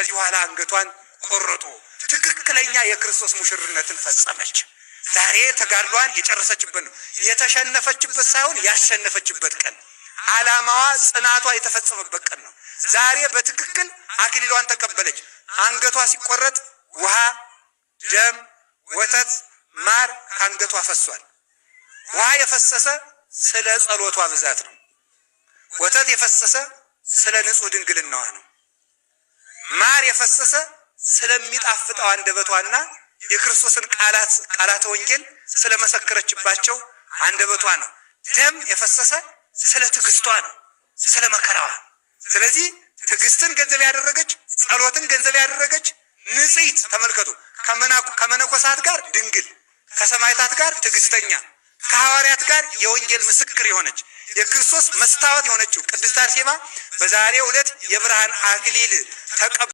ከዚህ በኋላ አንገቷን ቆረጡ። ትክክለኛ የክርስቶስ ሙሽርነትን ፈጸመች። ዛሬ ተጋድሏን የጨረሰችበት ነው። የተሸነፈችበት ሳይሆን ያሸነፈችበት ቀን፣ ዓላማዋ ጽናቷ የተፈጸመበት ቀን ነው። ዛሬ በትክክል አክሊሏን ተቀበለች። አንገቷ ሲቆረጥ ውሃ፣ ደም፣ ወተት፣ ማር ከአንገቷ ፈሷል። ውሃ የፈሰሰ ስለ ጸሎቷ ብዛት ነው። ወተት የፈሰሰ ስለ ንጹሕ ድንግልናዋ ነው። ማር የፈሰሰ ስለሚጣፍጠው አንደበቷና የክርስቶስን ቃላተ ወንጌል ስለመሰከረችባቸው አንደበቷ ነው። ደም የፈሰሰ ስለ ትዕግስቷ ነው፣ ስለ መከራዋ። ስለዚህ ትዕግስትን ገንዘብ ያደረገች፣ ጸሎትን ገንዘብ ያደረገች ንጽሕት ተመልከቱ። ከመነኮሳት ጋር ድንግል፣ ከሰማዕታት ጋር ትዕግስተኛ፣ ከሐዋርያት ጋር የወንጌል ምስክር የሆነች የክርስቶስ መስታወት የሆነችው ቅድስት አርሴማ በዛሬው ዕለት የብርሃን አክሊል